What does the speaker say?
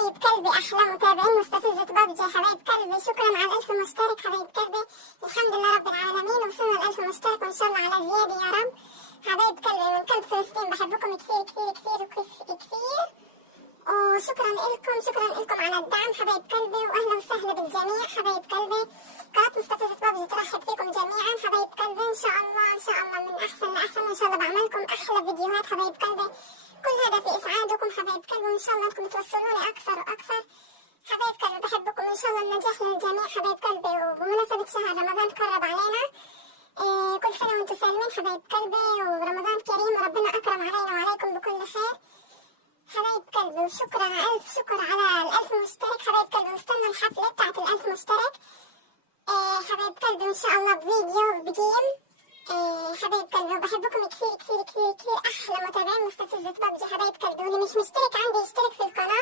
حبايب قلبي، أحلى متابعين مستفزة بابجي حبايب قلبي. شكرا على 1000 مشترك حبايب قلبي، الحمد لله رب العالمين وصلنا 1000 مشترك وإن شاء الله على زيادة يا رب. حبايب قلبي من قلب فلسطين، بحبكم كثير كثير كثير كثير. وشكرا لكم، شكرا لكم على الدعم حبايب قلبي، وأهلا وسهلا بالجميع حبايب قلبي. قناة مستفزة بابجي ترحب فيكم جميعا حبايب قلبي. إن شاء الله إن شاء الله من أحسن لأحسن، إن شاء الله بعملكم أحلى فيديوهات حبايب قلبي. كل هدفي إسعادكم حبايب قلبي، وإن شاء الله أنكم توصلوني أكثر وأكثر حبايب قلبي. بحبكم إن شاء الله النجاح للجميع حبايب قلبي. وبمناسبة شهر رمضان قرب علينا، كل سنة وأنتم سالمين حبايب قلبي، ورمضان كريم وربنا أكرم علينا وعليكم بكل خير حبايب قلبي. وشكرا ألف شكر على 1000 مشترك حبايب قلبي، واستنى الحفلة بتاعت 1000 مشترك حبايب قلبي إن شاء الله بفيديو بجيم حبايب قلبي. وبحبكم كثير كثير كثير كثير، أحلى متابعين مستفزة بابجي حبايب قلبي. واللي مش مشترك عندي يشترك في القناة.